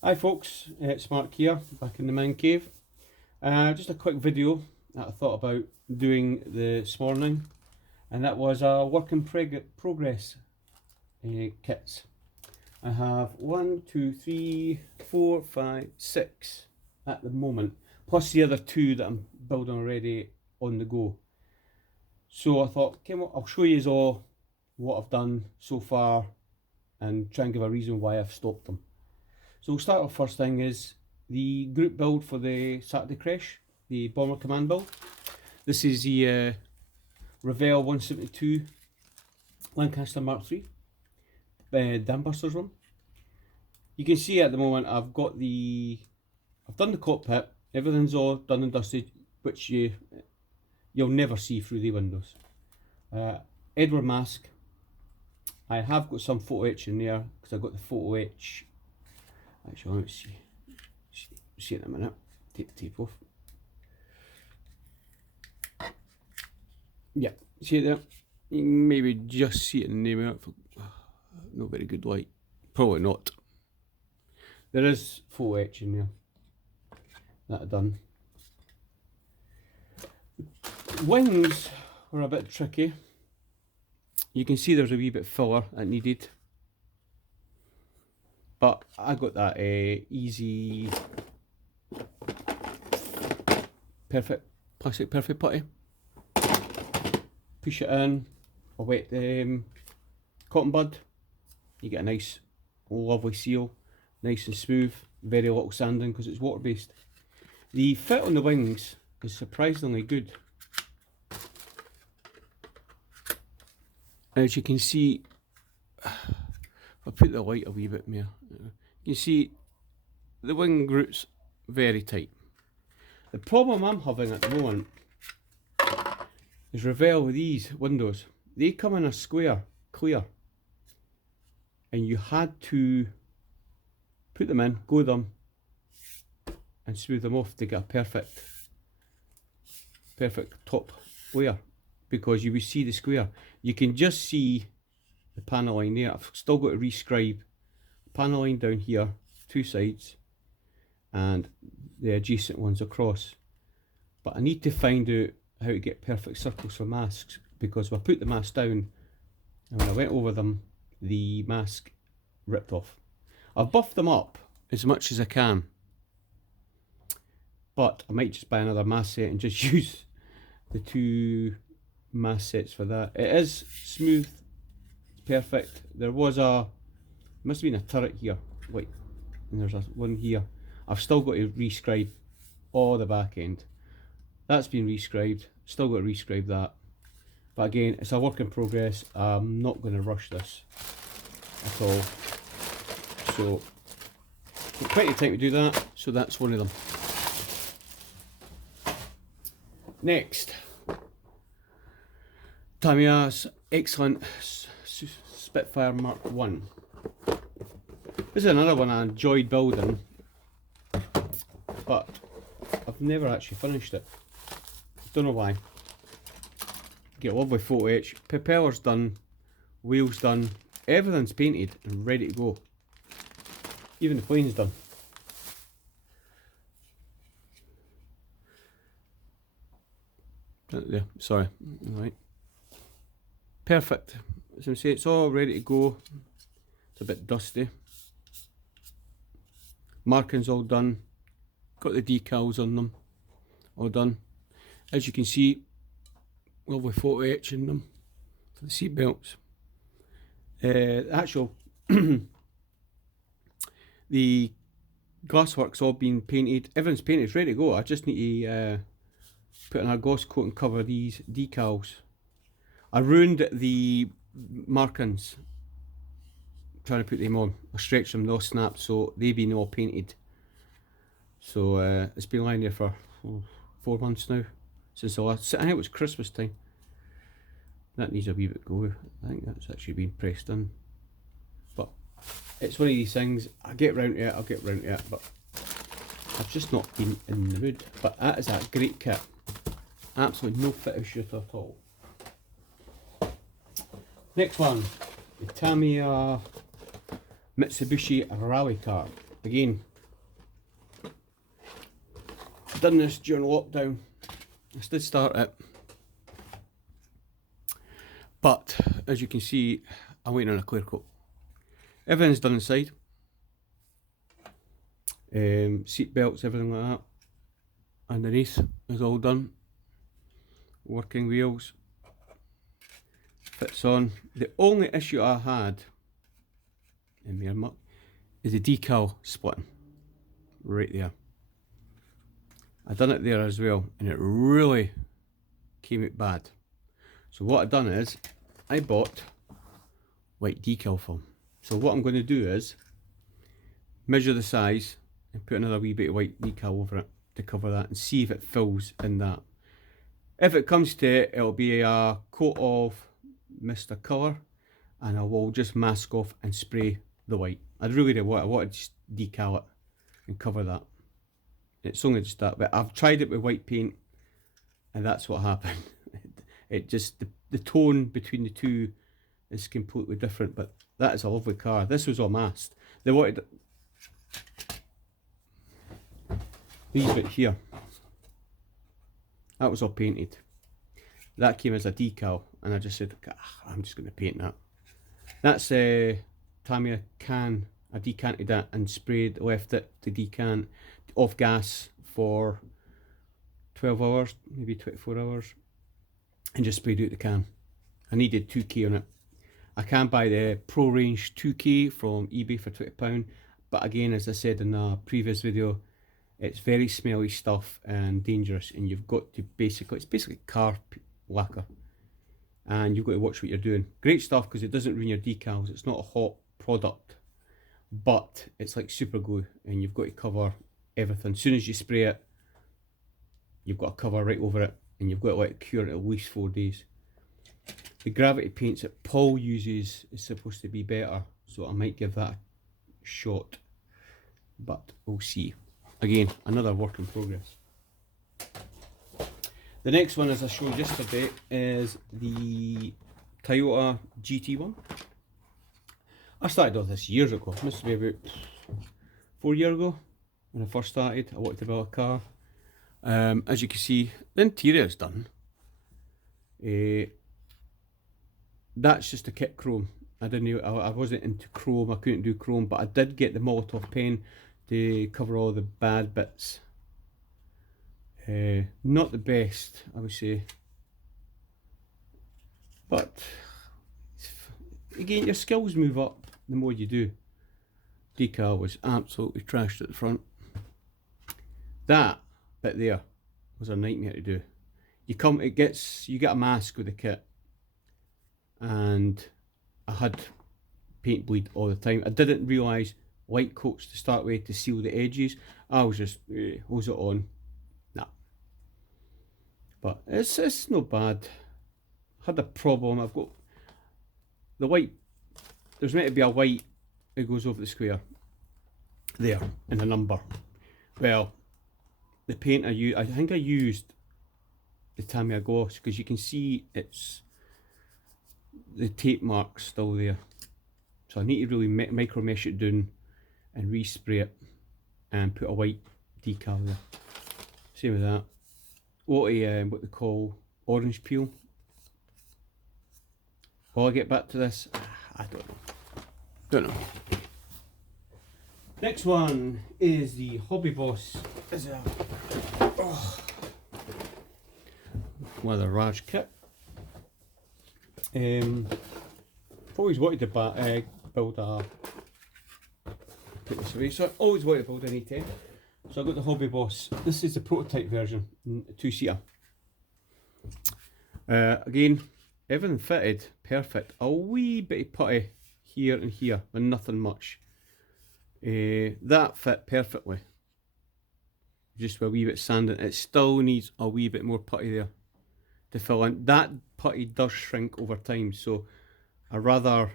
Hi folks, it's Mark here, back in the man cave. Just a quick video that I thought about doing this morning, and that was a work in progress kits. I have 1, 2, 3, 4, 5, 6 at the moment, plus the other two that I'm building already on the go. So I thought, okay, well, I'll show you all what I've done so far and try and give a reason why I've stopped them. So we'll start off. First thing is the group build for the Saturday Crash, the Bomber Command build. This is the Revell 172 Lancaster Mark III Dam Busters one. You can see at the moment I've done the cockpit, everything's all done and dusted, which you'll never see through the windows. Edward mask, I have got some photo etch in there because I got the photo etch. Actually, let's see it in a minute. Take the tape off. Yeah, see it there? You can maybe just see it in the name out. Not very good light. Probably not. There is photo etch in there that I've done. Wings were a bit tricky. You can see there's a wee bit filler that needed. But I got that easy plastic perfect putty. Push it in, a wet cotton bud. You get a nice lovely seal, nice and smooth, very little sanding because it's water based. The fit on the wings is surprisingly good. As you can see, I'll put the light a wee bit more. You can see the wing roots very tight. The problem I'm having at the moment is Revell with these windows. They come in a square, clear, and you had to put them in, glue them, and smooth them off to get a perfect top layer, because you will see the square. You can just see the panel line there. I've still got to rescribe panel line down here, two sides, and the adjacent ones across. But I need to find out how to get perfect circles for masks, because when I put the mask down and when I went over them, the mask ripped off. I've buffed them up as much as I can, but I might just buy another mask set and just use the two mask sets for that. It is smooth, perfect. There must have been a turret here, wait, and there's one here. I've still got to rescribe all the back end. That's been rescribed, still got to rescribe that. But again, it's a work in progress. I'm not going to rush this at all. So, got plenty of time to do that, so that's one of them. Next, Tamiya's excellent Spitfire Mark 1. This is another one I enjoyed building, but I've never actually finished it. Don't know why. Get a lovely photo etch, propellers done, wheels done, everything's painted and ready to go. Even the plane's done. There, sorry, right. Perfect. As I say, it's all ready to go. It's a bit dusty. Marking's all done. Got the decals on them, all done. As you can see, lovely photo etch in them for the seat belts. Actual the glasswork's all been painted. Everything's painted, it's ready to go. I just need to put an gloss coat and cover these decals. I ruined the markings trying to put them on. I stretched them, they all snapped, so they've been all painted. So it's been lying there for 4 months now, since the last, I think it was Christmas time. That needs a wee bit go. I think that's actually been pressed in. But it's one of these things, I'll get round to it, but I've just not been in the mood. But that is a great kit. Absolutely no fit issue at all. Next one, the Tamiya Mitsubishi Rally Car. Again, done this during lockdown. I did start it, but as you can see, I'm waiting on a clear coat. Everything's done inside. Seat belts, everything like that. Underneath is all done. Working wheels. Fits on. The only issue I had in Miramar is the decal splitting. Right there. I done it there as well, and it really came out bad. So what I've done is, I bought white decal film. So what I'm going to do is, measure the size and put another wee bit of white decal over it to cover that and see if it fills in that. If it comes to it, it'll be a coat of Mr. Colour, and I will just mask off and spray the white. I really did what I wanted, just decal it and cover that. It's only just that, but I've tried it with white paint, and that's what happened. It just, the tone between the two is completely different, but that is a lovely car. This was all masked. They wanted these bit here. That was all painted. That came as a decal, and I just said, I'm just going to paint that. That's Tamiya can. I decanted that and sprayed, left it to decant off gas for 12 hours, maybe 24 hours, and just sprayed out the can. I needed 2K on it. I can buy the Pro Range 2K from eBay for £20, but again, as I said in a previous video, it's very smelly stuff and dangerous, and you've got to it's basically car lacquer, and you've got to watch what you're doing. Great stuff because it doesn't ruin your decals. It's not a hot product, but it's like super glue, and you've got to cover everything. As soon as you spray it, you've got a cover right over it, and you've got to let it cure at least 4 days. The gravity paints that Paul uses is supposed to be better, so I might give that a shot, but we'll see. Again, another work in progress. The next one, as I showed yesterday, is the Toyota GT1. I started off this years ago. It must be about 4 years ago when I first started. I wanted to build a car. As you can see, the interior is done. That's just a kit chrome. I wasn't into chrome. I couldn't do chrome, but I did get the Molotov pen to cover all the bad bits. Not the best, I would say, but again, your skills move up the more you do. Decal was absolutely trashed at the front. That bit there was a nightmare to do. You get a mask with the kit, and I had paint bleed all the time. I didn't realise white coats to start with to seal the edges. I was just hose it on. Nah, but it's not bad. I had a problem. I've got the white. There's meant to be a white that goes over the square there and a number. Well, the paint I think I used the Tamiya gloss, because you can see it's the tape marks still there. So I need to really micro mesh it down and respray it and put a white decal there. Same with that. What they call orange peel. Will I get back to this? I don't know. Next one is the Hobby Boss. One of the Raj kit. I've always wanted to build a. Put this away. So I always wanted to build an A10. So I got the Hobby Boss. This is the prototype version, 2-seater. Again, everything fitted perfect. A wee bit of putty here and here, but nothing much. That fit perfectly. Just with a wee bit sanding. It still needs a wee bit more putty there to fill in. That putty does shrink over time, so I'd rather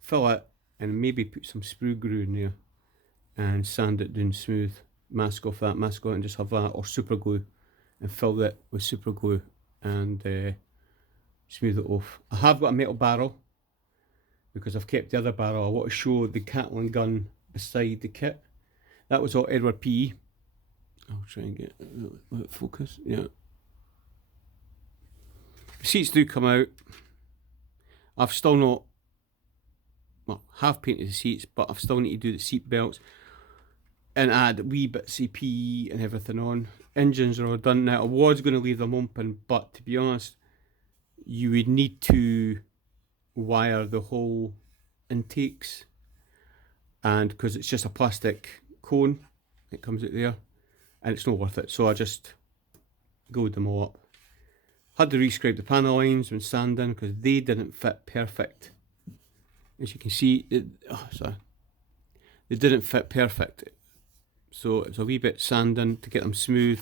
fill it and maybe put some sprue glue in there and sand it down smooth. Mask off that, mask on it, and just have that, or super glue, and fill it with super glue and smooth it off. I have got a metal barrel because I've kept the other barrel. I want to show the Gatling gun beside the kit. That was all Edward PE. I'll try and get focus. Yeah. The seats do come out. I've still not, well, have painted the seats, but I've still need to do the seat belts and add wee bits of PE and everything on. Engines are all done now. I was going to leave them open, but to be honest, you would need to wire the whole intakes, and because it's just a plastic cone, it comes out there, and it's not worth it. So I just glued them all up. Had to rescrape the panel lines when sanding because they didn't fit perfect. As you can see, they didn't fit perfect. So it's a wee bit sanding to get them smooth.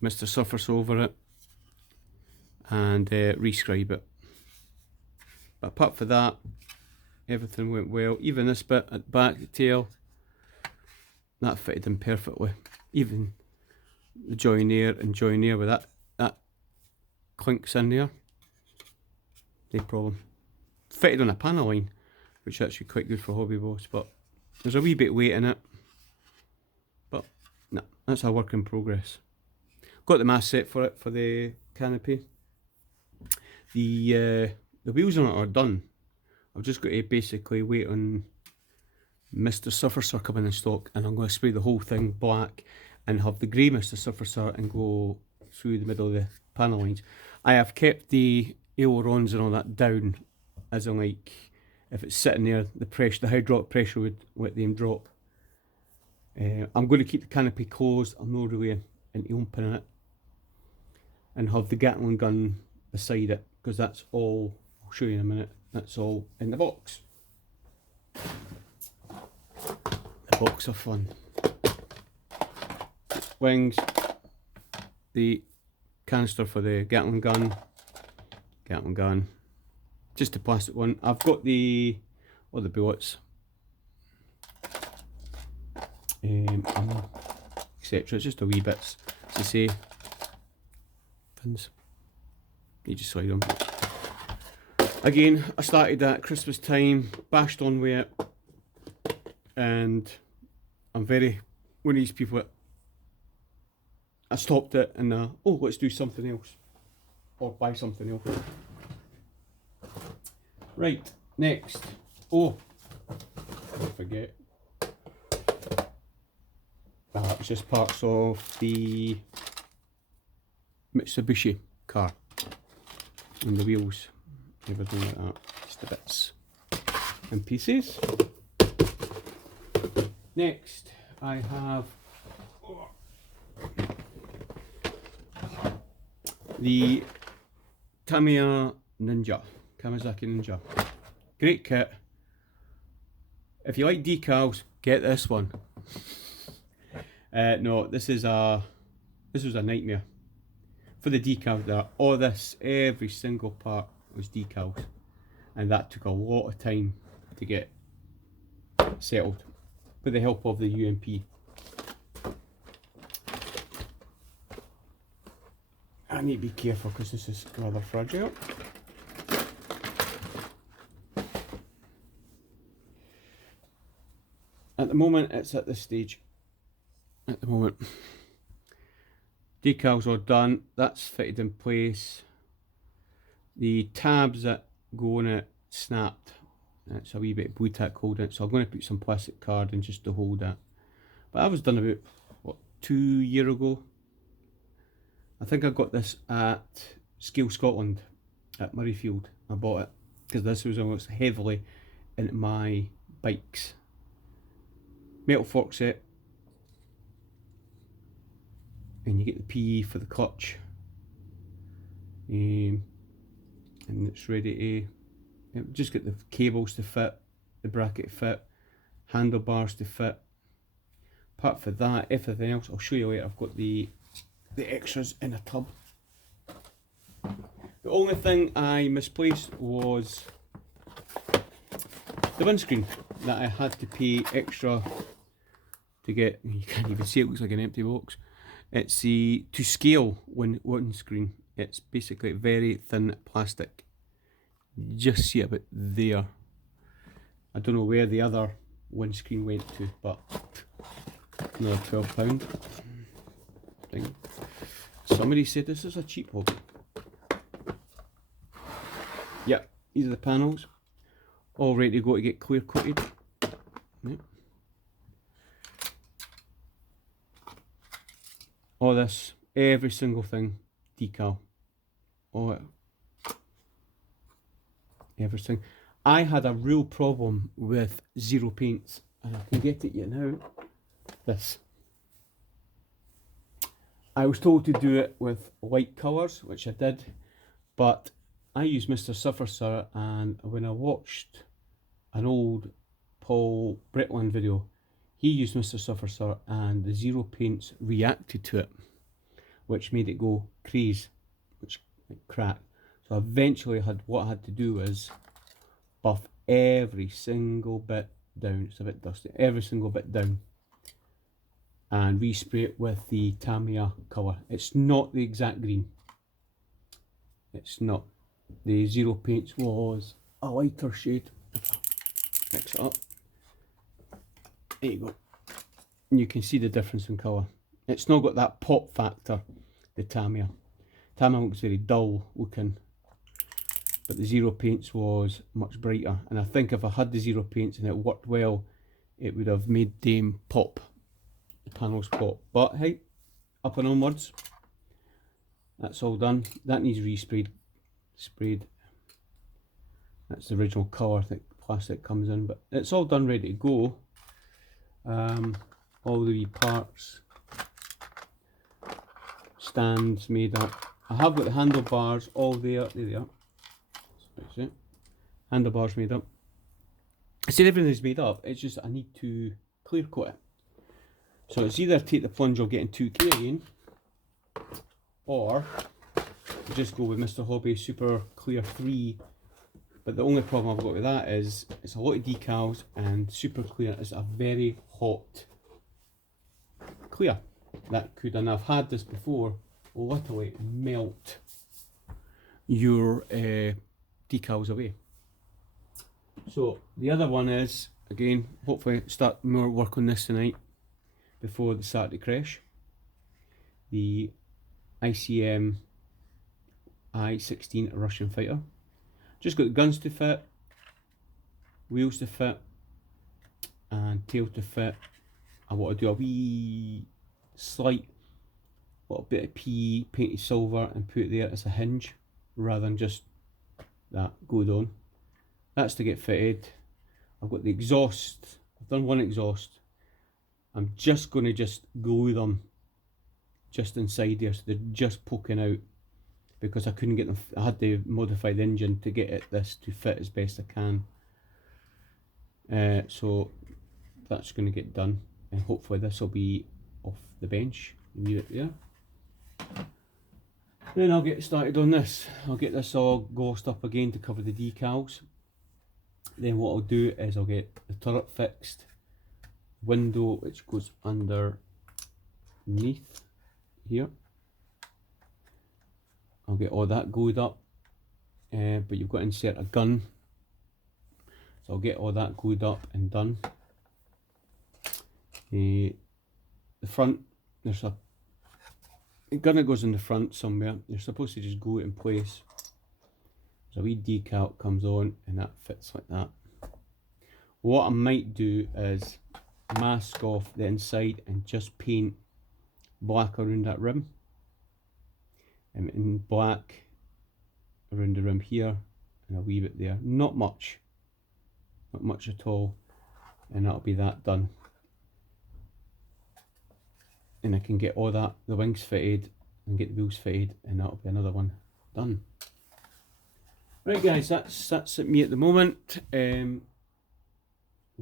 Mr. Surface over it and rescribe it. But apart from that, everything went well. Even this bit at the back, the tail, that fitted in perfectly. Even the join there and join there with that clinks in there, no problem. Fitted on a panel line, which is actually quite good for Hobby Boss, but there's a wee bit of weight in it. But no, that's a work in progress. Got the mast set for it for the canopy. The wheels on it are done. I've just got to basically wait on Mr. Surfacer coming in stock, and I'm going to spray the whole thing black and have the grey Mr. Surfacer and go through the middle of the panel lines. I have kept the ailerons and all that down, as in like if it's sitting there, the pressure, the hydraulic pressure would let them drop. I'm going to keep the canopy closed. I'm not really into opening it, and have the Gatling gun beside it, because that's all, I'll show you in a minute, that's all in the box. The box of fun. Wings, the canister for the Gatling gun, just a plastic one. I've got the other bullets, etc. It's just a wee bits, as I say, pins. You just slide them. Again, I started at Christmas time, bashed on with it, and I'm very one of these people that I stopped it and oh, let's do something else, or buy something else. Right, next. Oh, I forget. It's just parts of the Mitsubishi car, and the wheels, everything like that, just the bits and pieces. Next, I have the Tamiya Ninja, Kawasaki Ninja. Great kit. If you like decals, get this one. No, this was a nightmare for the decals. There, all this, every single part was decals, and that took a lot of time to get settled with the help of the UMP. I need to be careful because this is rather fragile. At the moment, it's at this stage. At the moment, decals are done. That's fitted in place. The tabs that go on it snapped. It's a wee bit of blue tack holding it, so I'm going to put some plastic card in just to hold it. But that was done about, what, 2 years ago. I think I got this at Scale Scotland at Murrayfield. I bought it because this was almost heavily into my bikes. Metal fork set, and you get the PE for the clutch, and it's ready to just get the cables to fit, the bracket to fit, handlebars to fit. Apart from that, everything else I'll show you later. I've got the extras in a tub. The only thing I misplaced was the windscreen that I had to pay extra to get. You can't even see it, looks like an empty box. It's the to scale windscreen. It's basically very thin plastic. Just see it about there. I don't know where the other windscreen went to, but Another £12 thing. Somebody said this is a cheap hobby. Yep, these are the panels. All ready to go to get clear coated. Yep. All this, every single thing, decal. All it. Everything. I had a real problem with zero paints, and I can get it you now. This. I was told to do it with light colours, which I did, but I used Mr. Suffersir, and when I watched an old Paul Bretland video, he used Mr. Suffersir, and the zero paints reacted to it, which made it go crazy, which it cracked. So eventually what I had to do was buff every single bit down. It's a bit dusty. Every single bit down. And respray it with the Tamiya colour. It's not the exact green. It's not. The zero paints was a lighter shade. Mix it up. There you go. And you can see the difference in colour. It's not got that pop factor, the Tamiya. Tamiya looks very dull looking, but the zero paints was much brighter. And I think if I had the zero paints and it worked well, it would have made them pop. The panels pop. But hey, up and onwards. That's all done. That needs resprayed. Sprayed. That's the original colour that plastic comes in, but it's all done, ready to go. All the wee parts, stands made up. I have got the handlebars all there. There they are. That's it. Handlebars made up. I said everything's made up. It's just I need to clear coat it. So it's either take the plunge of getting 2K again, or just go with Mr. Hobby Super Clear 3. But the only problem I've got with that is it's a lot of decals, and Super Clear is a very hot clear. That could, and I've had this before, literally melt your decals away. So the other one is, again, hopefully start more work on this tonight before the Saturday crash. The ICM I-16 Russian fighter. Just got the guns to fit, wheels to fit, and tail to fit. I want to do a wee slight little bit of PE painted silver and put it there as a hinge rather than just that glued on. That's to get fitted. I've got the exhaust. I've done one exhaust. I'm just going to glue them just inside there, so they're just poking out, because I couldn't get them. I had to modify the engine to get this to fit as best I can. So that's going to get done, and hopefully this will be off the bench. Leave it there. Then I'll get started on this. I'll get this all glossed up again to cover the decals. Then what I'll do is I'll get the turret fixed, window which goes underneath here. I'll get all that glued up, but you've got to insert a gun, so I'll get all that glued up and done. The front, there's a gun that goes in the front somewhere. You're supposed to just glue it in place. There's a wee decal that comes on, and that fits like that. What I might do is mask off the inside and just paint black around that rim. In black around the rim here, and a wee bit there. Not much at all, and that'll be that done. And I can get all that, the wings fitted, and get the wheels fitted, and that'll be another one done. Right guys, that's it me at the moment.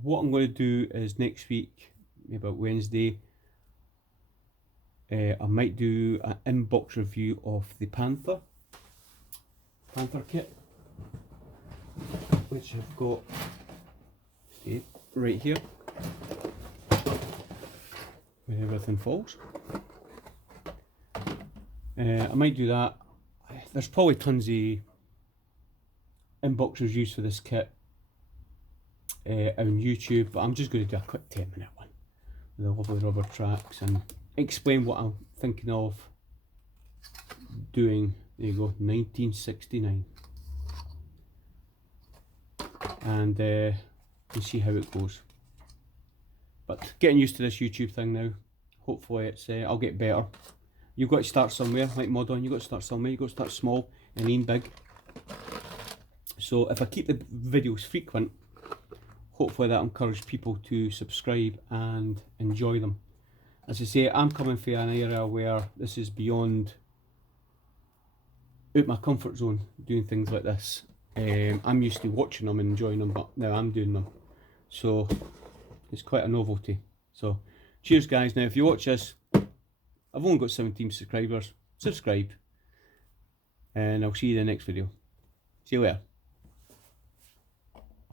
What I'm going to do is next week, maybe about Wednesday, I might do an inbox review of the Panther kit, which I've got right here, where everything falls. I might do that. There's probably tons of inbox reviews for this kit on YouTube, but I'm just going to do a quick 10-minute one. the lovely rubber tracks, and explain what I'm thinking of doing. There you go, 1969. And you see how it goes. But getting used to this YouTube thing now. Hopefully it's I'll get better. You've got to start somewhere, like Mod-On, you've got to start somewhere, you've got to start small and aim big. So if I keep the videos frequent, hopefully that encourages people to subscribe and enjoy them. As I say, I'm coming from an area where this is beyond out my comfort zone, doing things like this. I'm used to watching them and enjoying them, but now I'm doing them. So it's quite a novelty. So cheers guys. Now if you watch this, I've only got 17 subscribers. Subscribe. And I'll see you in the next video. See you later.